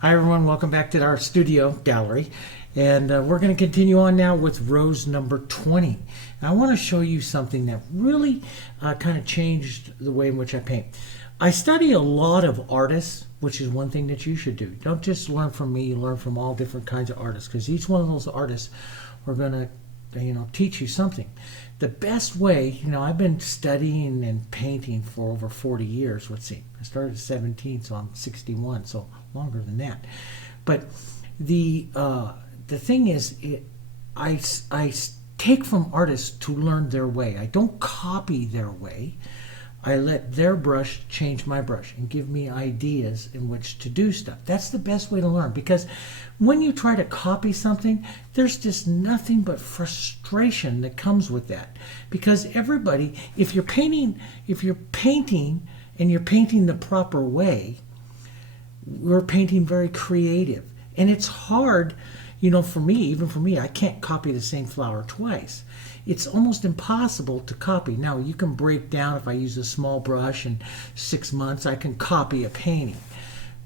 Hi everyone, welcome back to our studio gallery. And we're going to continue on now with rose number 20. And I want to show you something that really kind of changed the way in which I paint. I study a lot of artists, which is one thing that you should do. Don't just learn from me, learn from all different kinds of artists, because each one of those artists are going to teach you something. The best way, I've been studying and painting for over 40 years. Let's see, I started at 17, so I'm 61, so longer than that. But the thing is, I take from artists to learn their way. I don't copy their way. I let their brush change my brush and give me ideas in which to do stuff. That's the best way to learn, because when you try to copy something, there's just nothing but frustration that comes with that. Because everybody, if you're painting and you're painting the proper way, we're painting very creative. And it's hard, for me, even for me, I can't copy the same flower twice. It's almost impossible to copy. Now, you can break down, if I use a small brush in 6 months, I can copy a painting.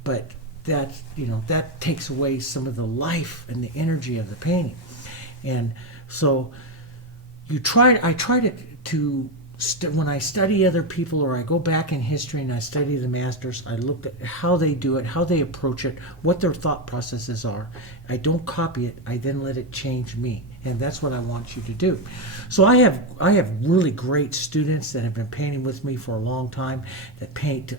But that takes away some of the life and the energy of the painting. And so I try to when I study other people, or I go back in history and I study the masters, I look at how they do it, how they approach it, what their thought processes are. I don't copy it. I then let it change me, and that's what I want you to do. So I have really great students that have been painting with me for a long time, that paint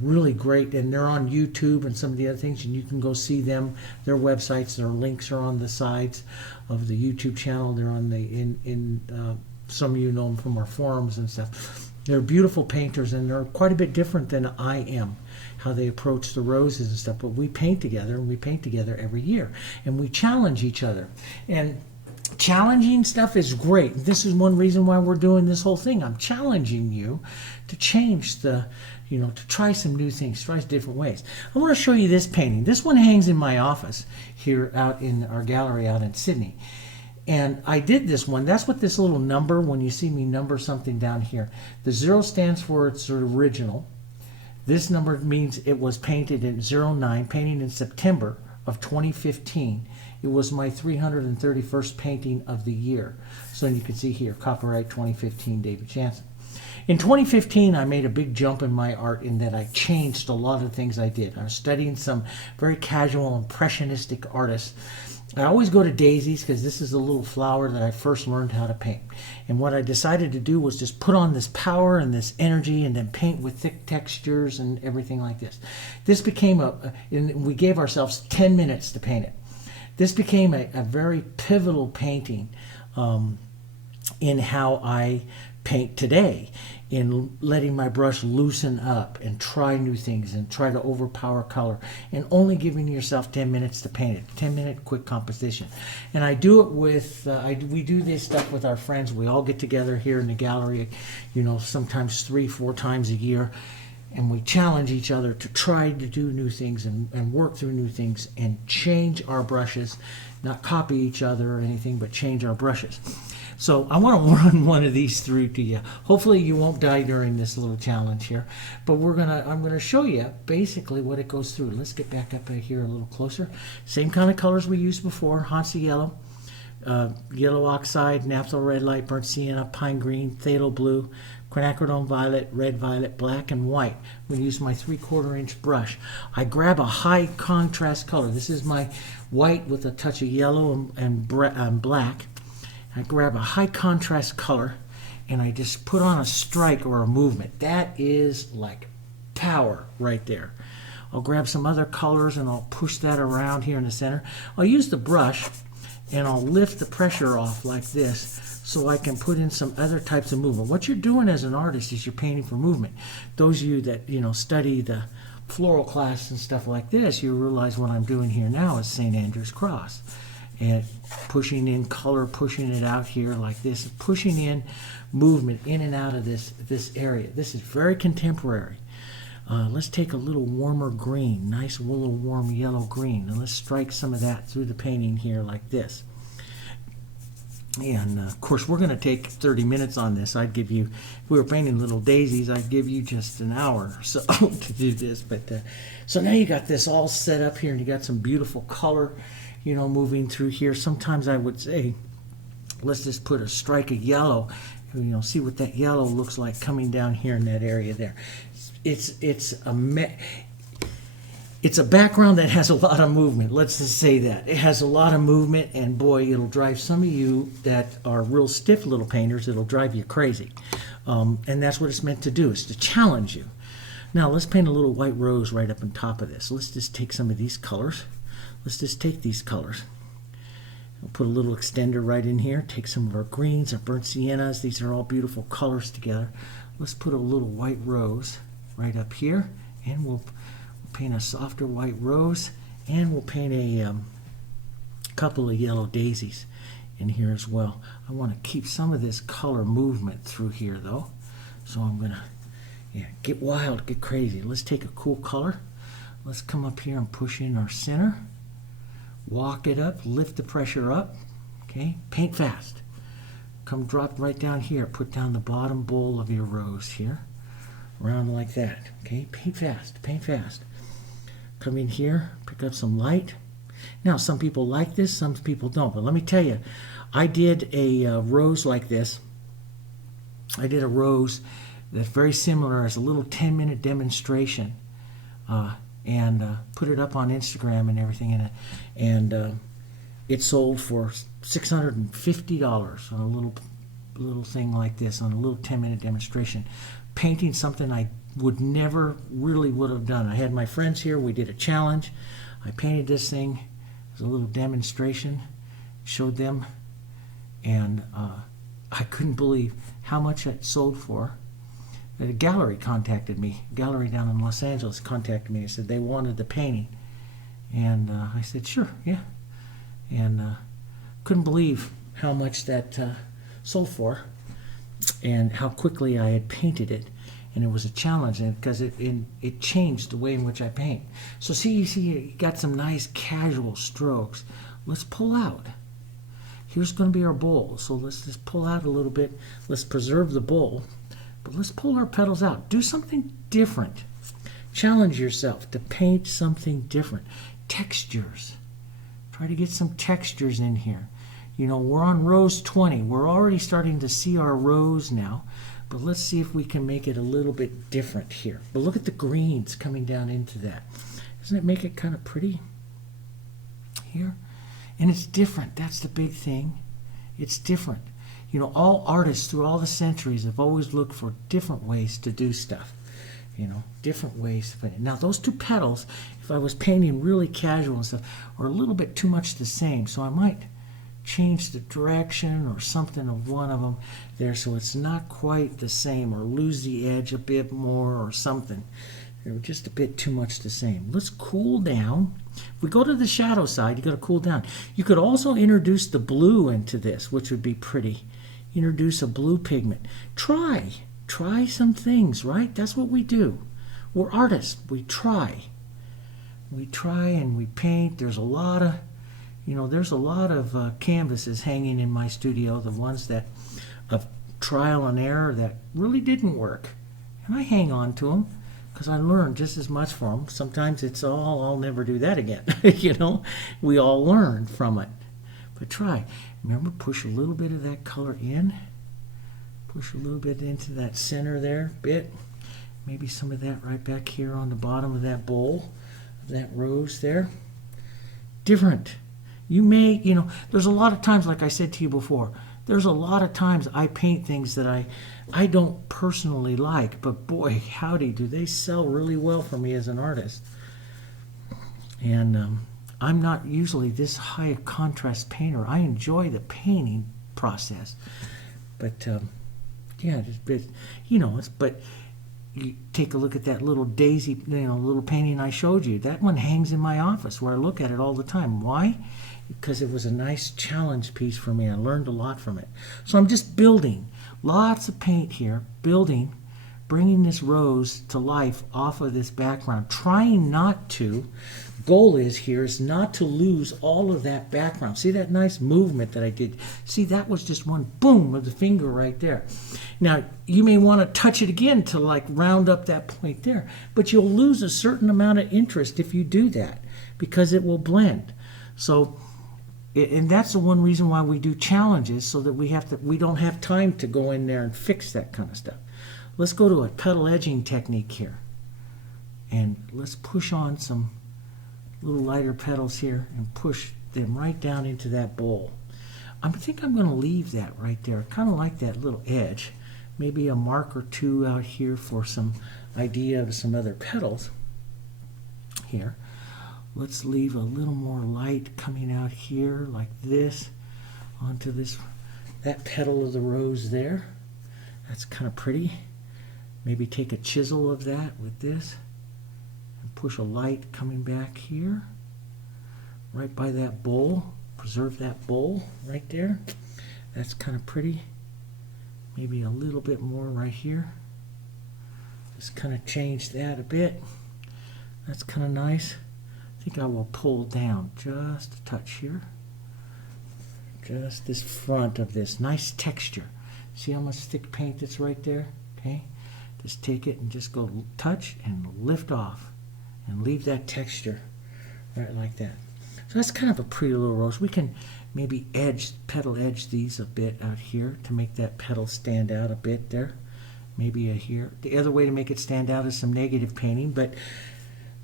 really great, and they're on YouTube and some of the other things, and you can go see them. Their websites, their links are on the sides of the YouTube channel. They're on the some of you know them from our forums and stuff. They're beautiful painters, and they're quite a bit different than I am, how they approach the roses and stuff. But we paint together, and we paint together every year, and we challenge each other. And challenging stuff is great. This is one reason why we're doing this whole thing. I'm challenging you to change to try some new things, try different ways. I want to show you this painting. This one hangs in my office here out in our gallery out in Sydney. And I did this one. That's what this little number, when you see me number something down here, the 0 stands for its original. This number means it was painted in 09, painting in September of 2015. It was my 331st painting of the year. So you can see here, copyright 2015, David Jansen. In 2015, I made a big jump in my art in that I changed a lot of things I did. I was studying some very casual, impressionistic artists. I always go to daisies because this is the little flower that I first learned how to paint. And what I decided to do was just put on this power and this energy, and then paint with thick textures and everything like this. This became and we gave ourselves 10 minutes to paint it. This became a very pivotal painting in how I paint today, in letting my brush loosen up and try new things and try to overpower color, and only giving yourself 10 minutes to paint it. 10-minute quick composition. And I do it with we do this stuff with our friends. We all get together here in the gallery, sometimes 3-4 times a year, and we challenge each other to try to do new things and work through new things and change our brushes, not copy each other or anything, but change our brushes. So I want to run one of these through to you. Hopefully you won't die during this little challenge here, but I'm gonna show you basically what it goes through. Let's get back up here a little closer. Same kind of colors we used before: Hansa yellow, yellow oxide, naphtha red light, burnt sienna, pine green, phthalo blue, quinacridone violet, red violet, black, and white. I'm going to use my 3/4 inch brush. I grab a high contrast color. This is my white with a touch of yellow and black. I grab a high contrast color, and I just put on a strike or a movement. That is like power right there. I'll grab some other colors and I'll push that around here in the center. I'll use the brush and I'll lift the pressure off like this so I can put in some other types of movement. What you're doing as an artist is you're painting for movement. Those of you that study the floral class and stuff like this, you realize what I'm doing here now is St. Andrew's Cross. And pushing in color, pushing it out here like this, pushing in movement in and out of this area. This is very contemporary. Let's take a little warmer green, nice little warm yellow green, and let's strike some of that through the painting here like this. And of course, we're going to take 30 minutes on this. I'd give you, if we were painting little daisies, I'd give you just an hour or so to do this. But so now you got this all set up here, and you got some beautiful color, you know, moving through here. Sometimes I would say, let's just put a strike of yellow, you know, see what that yellow looks like coming down here in that area there. It's a background that has a lot of movement. Let's just say that. It has a lot of movement, and boy, it'll drive some of you that are real stiff little painters, it'll drive you crazy. And that's what it's meant to do, is to challenge you. Now, let's paint a little white rose right up on top of this. Let's just take some of these colors. Let's just take these colors. We'll put a little extender right in here. Take some of our greens, our burnt siennas. These are all beautiful colors together. Let's put a little white rose right up here, and we'll paint a softer white rose, and we'll paint a couple of yellow daisies in here as well. I want to keep some of this color movement through here though, so I'm gonna get wild, get crazy. Let's take a cool color. Let's come up here and push in our center, walk it up, lift the pressure up. Okay, paint fast. Come drop right down here, put down the bottom bowl of your rose here, around like that. Okay, paint fast, paint fast. Come in here, pick up some light. Now, some people like this, some people don't. But let me tell you, I did a rose like this. I did a rose that's very similar as a little 10-minute demonstration, and put it up on Instagram and everything. And it sold for $650 on a little thing like this, on a little 10-minute demonstration, painting something I would have done. I had my friends here, we did a challenge. I painted this thing. It was a little demonstration, showed them, and I couldn't believe how much it sold for. A gallery contacted me, a gallery down in Los Angeles contacted me and said they wanted the painting. And I said, sure, yeah. And couldn't believe how much that sold for and how quickly I had painted it. And it was a challenge because it changed the way in which I paint. So see, you got some nice casual strokes. Let's pull out. Here's going to be our bowl. So let's just pull out a little bit. Let's preserve the bowl, but let's pull our petals out. Do something different. Challenge yourself to paint something different. Textures. Try to get some textures in here. You know, we're on rose 20. We're already starting to see our rose now. But let's see if we can make it a little bit different here. But look at the greens coming down into that. Doesn't it make it kind of pretty here? And it's different. That's the big thing. It's different. You know, all artists through all the centuries have always looked for different ways to do stuff. You know, different ways to paint it. Now, those two petals, if I was painting really casual and stuff, are a little bit too much the same. So I might change the direction or something of one of them there so it's not quite the same, or lose the edge a bit more or something. They're just a bit too much the same. Let's cool down. If we go to the shadow side, you got to cool down. You could also introduce the blue into this, which would be pretty. Introduce a blue pigment. Try some things, right? That's what we do. We're artists. We try and we paint. There's a lot of canvases hanging in my studio, the ones that of trial and error that really didn't work, and I hang on to them because I learned just as much from them. Sometimes it's I'll never do that again. You know, we all learn from it. But try. Remember, push a little bit of that color in. Push a little bit into that center there, maybe some of that right back here on the bottom of that bowl, of that rose there. Different. You may, you know, there's a lot of times, like I said to you before, there's a lot of times I paint things that I don't personally like, but boy, howdy, do they sell really well for me as an artist. And I'm not usually this high a contrast painter. I enjoy the painting process, but yeah, but you take a look at that little daisy, little painting I showed you. That one hangs in my office where I look at it all the time. Why? Because it was a nice challenge piece for me. I learned a lot from it. So I'm just building. Lots of paint here, building, bringing this rose to life off of this background, trying not to. Goal is here is not to lose all of that background. See that nice movement that I did? See, that was just one boom of the finger right there. Now, you may want to touch it again to like round up that point there, but you'll lose a certain amount of interest if you do that because it will blend. So, and that's the one reason why we do challenges, so that we don't have time to go in there and fix that kind of stuff. Let's go to a petal edging technique here. And let's push on some little lighter petals here and push them right down into that bowl. I think I'm going to leave that right there. I kind of like that little edge. Maybe a mark or two out here for some idea of some other petals here. Let's leave a little more light coming out here like this onto that petal of the rose there. That's kind of pretty. Maybe take a chisel of that with this. Push a light coming back here, right by that bowl. Preserve that bowl right there. That's kind of pretty. Maybe a little bit more right here. Just kind of change that a bit. That's kind of nice. I think I will pull down just a touch here. Just this front of this nice texture. See how much thick paint that's right there? Okay. Just take it and just go touch and lift off. And leave that texture right like that. So that's kind of a pretty little rose. We can maybe petal edge these a bit out here to make that petal stand out a bit there. Maybe here. The other way to make it stand out is some negative painting, but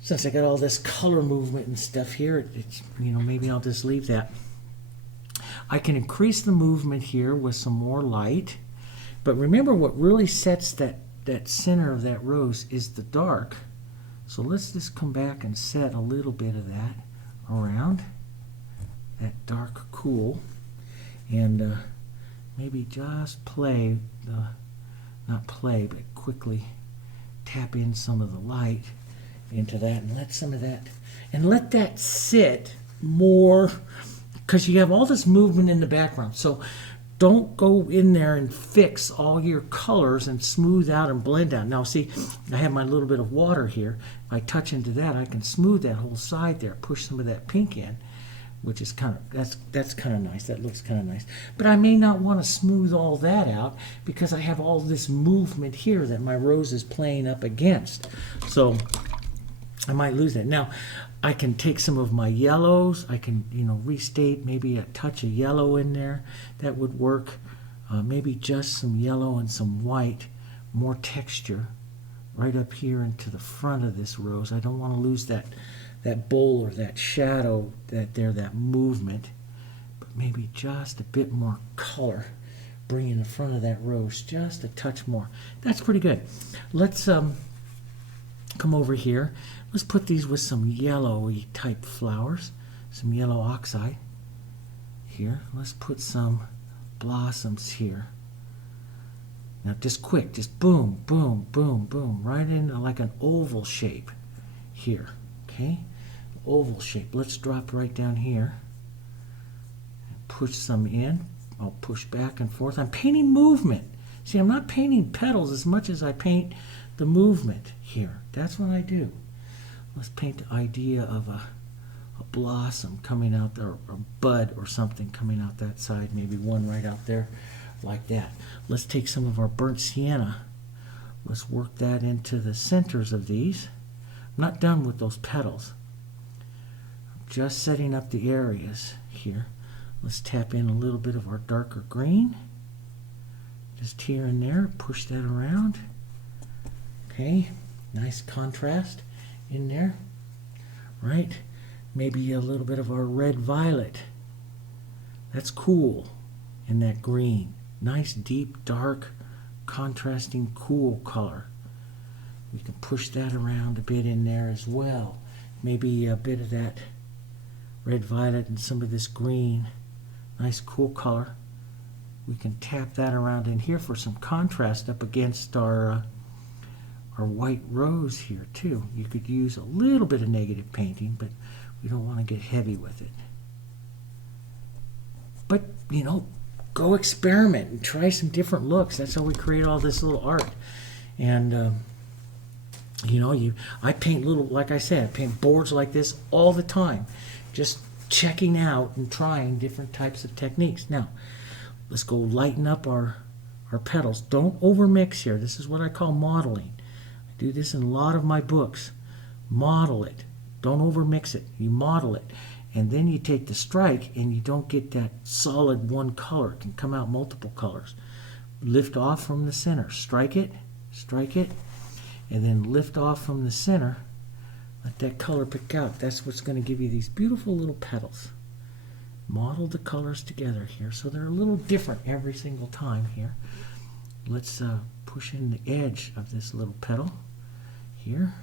since I got all this color movement and stuff here, it's, maybe I'll just leave that. I can increase the movement here with some more light, but remember what really sets that center of that rose is the dark. So let's just come back and set a little bit of that around that dark cool, and maybe just not play, but quickly tap in some of the light into that and let that sit more, because you have all this movement in the background. So don't go in there and fix all your colors and smooth out and blend out. Now see, I have my little bit of water here. If I touch into that, I can smooth that whole side there, push some of that pink in, which is that's kind of nice. That looks kind of nice. But I may not want to smooth all that out because I have all this movement here that my rose is playing up against. So I might lose that. Now, I can take some of my yellows. I can, restate maybe a touch of yellow in there. That would work. Maybe just some yellow and some white, more texture right up here into the front of this rose. I don't want to lose that bowl or that shadow, that movement. But maybe just a bit more color. Bring in the front of that rose just a touch more. That's pretty good. Let's come over here. Let's put these with some yellowy type flowers, some yellow oxide here. Let's put some blossoms here. Now just quick, just boom, boom, boom, boom, right in like an oval shape here, okay? Oval shape. Let's drop right down here and push some in. I'll push back and forth. I'm painting movement. See, I'm not painting petals as much as I paint the movement here. That's what I do. Let's paint the idea of a blossom coming out there, or a bud or something coming out that side, maybe one right out there like that. Let's take some of our burnt sienna. Let's work that into the centers of these. I'm not done with those petals. I'm just setting up the areas here. Let's tap in a little bit of our darker green. Just here and there, push that around. Okay, nice contrast in there, right? Maybe a little bit of our red violet. That's cool in that green. Nice, deep, dark, contrasting, cool color. We can push that around a bit in there as well. Maybe a bit of that red violet and some of this green. Nice, cool color. We can tap that around in here for some contrast up against our white rose here too. You could use a little bit of negative painting, but we don't want to get heavy with it. But, go experiment and try some different looks. That's how we create all this little art. And I paint little, like I said, I paint boards like this all the time, just checking out and trying different types of techniques. Now, let's go lighten up our petals. Don't overmix here. This is what I call modeling. I do this in a lot of my books. Model it. Don't overmix it. You model it. And then you take the strike and you don't get that solid one color. It can come out multiple colors. Lift off from the center. Strike it, and then lift off from the center. Let that color pick out. That's what's going to give you these beautiful little petals. Model the colors together here so they're a little different every single time here. Let's push in the edge of this little petal here.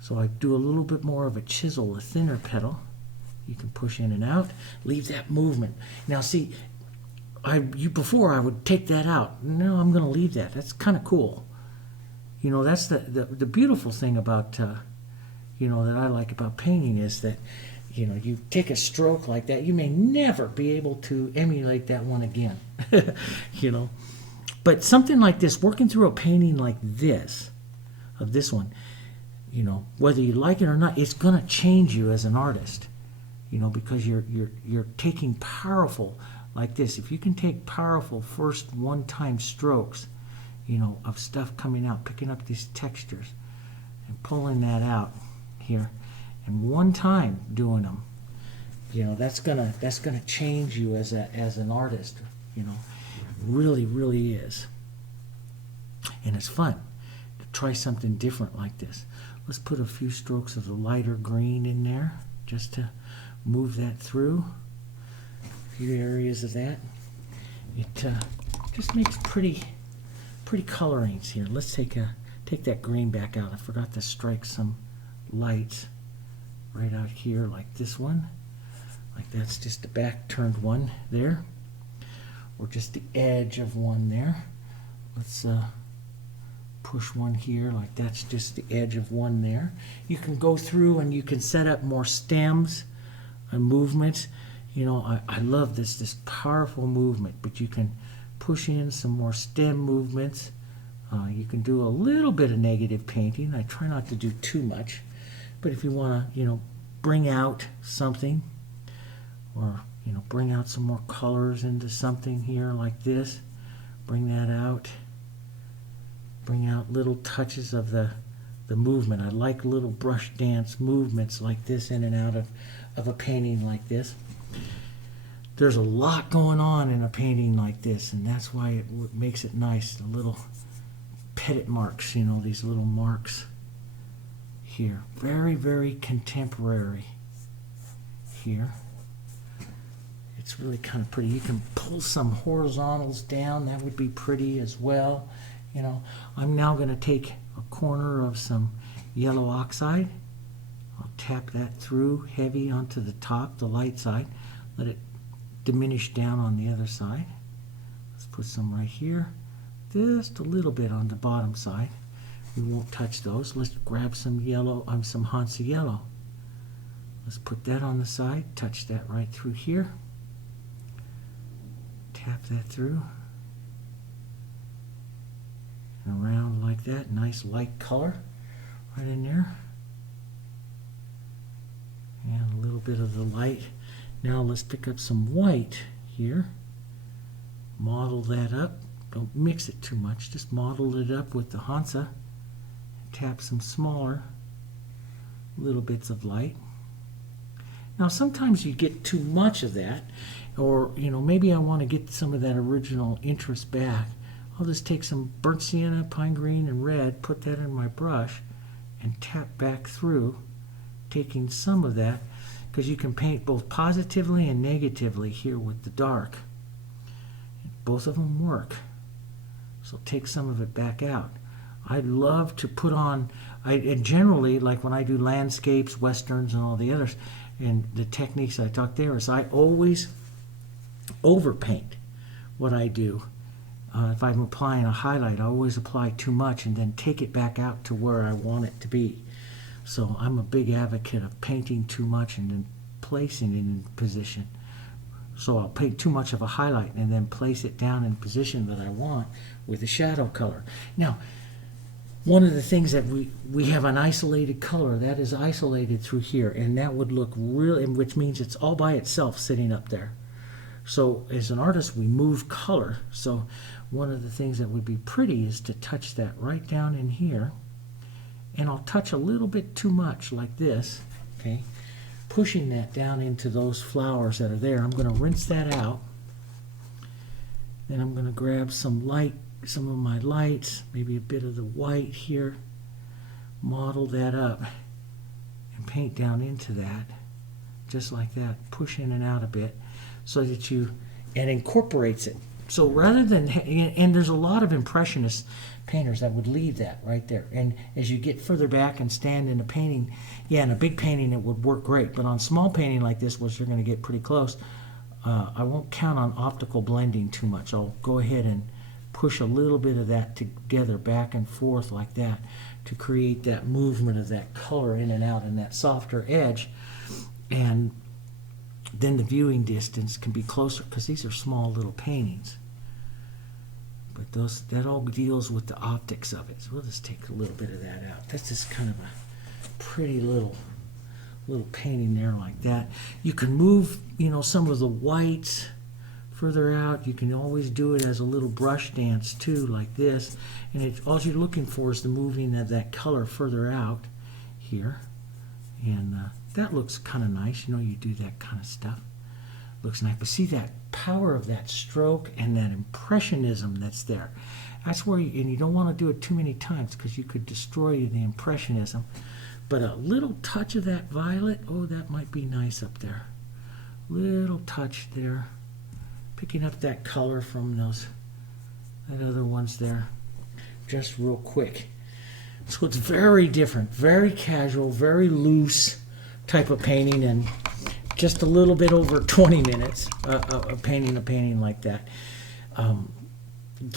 So I do a little bit more of a chisel, a thinner petal. You can push in and out. Leave that movement. Now see, before I would take that out. No, I'm going to leave that. That's kind of cool. That's the beautiful thing about, that I like about painting is that, you take a stroke like that, you may never be able to emulate that one again, But something like this, working through a painting like this, of this one, whether you like it or not, it's going to change you as an artist, because you're taking powerful, like this. If you can take powerful first one-time strokes, of stuff coming out, picking up these textures and pulling that out here, and one time doing them, that's gonna change you as an artist. Really, really is. And it's fun to try something different like this. Let's put a few strokes of the lighter green in there just to move that through. A few areas of that. It just makes pretty colorings here. Let's take that green back out. I forgot to strike some lights right out here, like this one. Like that's just the back turned one there, or just the edge of one there. Let's push one here, like that's just the edge of one there. You can go through and you can set up more stems and movements. I love this powerful movement, but you can push in some more stem movements. You can do a little bit of negative painting. I try not to do too much, but if you want to, bring out something, or bring out some more colors into something here like this, bring that out. Bring out little touches of the movement. I like little brush dance movements like this in and out of a painting like this. There's a lot going on in a painting like this, and that's why it makes it nice. The little petit marks, these little marks here. Very, very contemporary here. It's really kind of pretty. You can pull some horizontals down. That would be pretty as well. I'm now going to take a corner of some yellow oxide. I'll tap that through heavy onto the top, the light side. Let it diminish down on the other side. Let's put some right here. Just a little bit on the bottom side. We won't touch those. Let's grab some yellow, some Hansa yellow. Let's put that on the side. Touch that right through here. Tap that through. And around like that. Nice light color right in there. And a little bit of the light. Now let's pick up some white here. Model that up. Don't mix it too much. Just model it up with the Hansa. Tap some smaller little bits of light. Now sometimes you get too much of that, or maybe I want to get some of that original interest back. I'll just take some burnt sienna, pine green, and red, put that in my brush, and tap back through, taking some of that, because you can paint both positively and negatively here with the dark. Both of them work. So take some of it back out. I love to put on, and generally, like when I do landscapes, westerns, and all the others, and the techniques I talk there is I always overpaint what I do. If I'm applying a highlight, I always apply too much and then take it back out to where I want it to be. So I'm a big advocate of painting too much and then placing it in position So I'll paint too much of a highlight and then place it down in position that I want with the shadow color. Now, one of the things that we have an isolated color that is isolated through here, and that would look really, which means it's all by itself sitting up there. So as an artist, we move color. So one of the things that would be pretty is to touch that right down in here, and I'll touch a little bit too much like this, okay, pushing that down into those flowers that are there. I'm going to rinse that out, and I'm going to grab some light, some of my lights, maybe a bit of the white here, model that up and paint down into that just like that, push in and out a bit so that and incorporates it. So rather than, and there's a lot of impressionist painters that would leave that right there, and as you get further back and stand in a painting, yeah, in a big painting it would work great, but on small painting like this, which you're going to get pretty close, I won't count on optical blending too much. I'll go ahead and push a little bit of that together back and forth like that to create that movement of that color in and out and that softer edge, and then the viewing distance can be closer because these are small little paintings. But that all deals with the optics of it. So we'll just take a little bit of that out. That's just kind of a pretty little painting there like that. You can move, some of the whites further out. You can always do it as a little brush dance too, like this. And all you're looking for is the moving of that color further out here. And that looks kind of nice. You do that kind of stuff. Looks nice. But see that power of that stroke and that impressionism that's there. That's where and you don't want to do it too many times because you could destroy the impressionism. But a little touch of that violet, oh, that might be nice up there. Little touch there. Picking up that color from that other ones there, just real quick. So it's very different, very casual, very loose type of painting, and just a little bit over 20 minutes of painting a painting like that.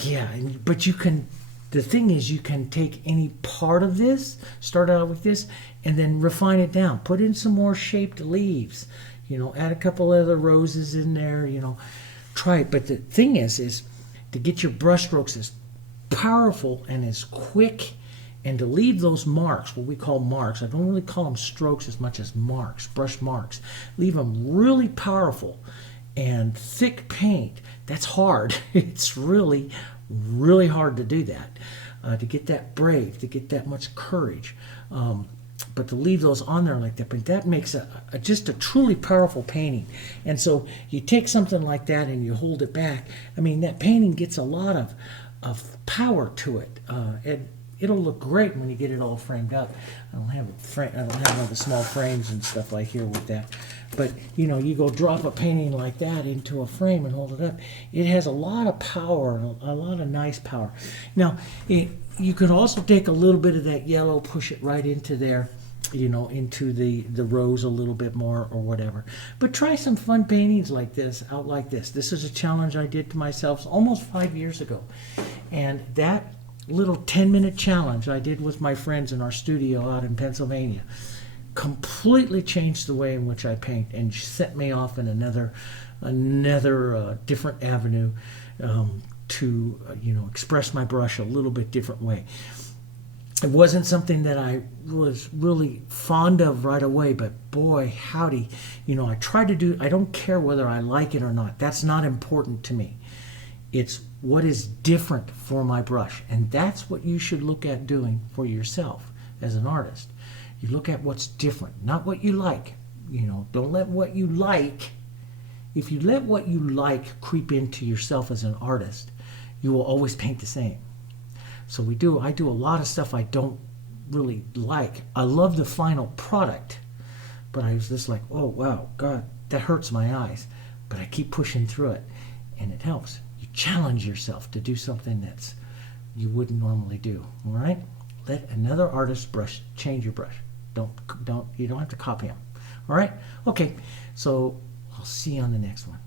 Yeah, but the thing is, you can take any part of this, start out with this, and then refine it down. Put in some more shaped leaves, add a couple other roses in there, try it. But the thing is to get your brush strokes as powerful and as quick, and to leave those marks, what we call marks. I don't really call them strokes as much as marks, brush marks. Leave them really powerful and thick paint. That's hard. It's really, really hard to do that, to get that brave, to get that much courage. But to leave those on there like that, but that makes just a truly powerful painting. And so you take something like that and you hold it back. I mean, that painting gets a lot of power to it, and it'll look great when you get it all framed up. I don't have all the small frames and stuff like here with that. But you go drop a painting like that into a frame and hold it up. It has a lot of power, a lot of nice power. Now, you could also take a little bit of that yellow, push it right into there, into the rose a little bit more or whatever. But try some fun paintings like this, out like this. This is a challenge I did to myself almost 5 years ago. And that little 10-minute challenge I did with my friends in our studio out in Pennsylvania completely changed the way in which I paint and set me off in another different avenue to express my brush a little bit different way. It wasn't something that I was really fond of right away, but boy, howdy, I try to do, I don't care whether I like it or not. That's not important to me. It's what is different for my brush, and that's what you should look at doing for yourself as an artist. You look at what's different, not what you like. Don't let what you like, if you let what you like creep into yourself as an artist, you will always paint the same. So I do a lot of stuff I don't really like. I love the final product, but I was just like, oh wow, God, that hurts my eyes. But I keep pushing through it, and it helps. You challenge yourself to do something that's you wouldn't normally do. All right? Let another artist's brush change your brush. You don't have to copy them. All right? Okay. So I'll see you on the next one.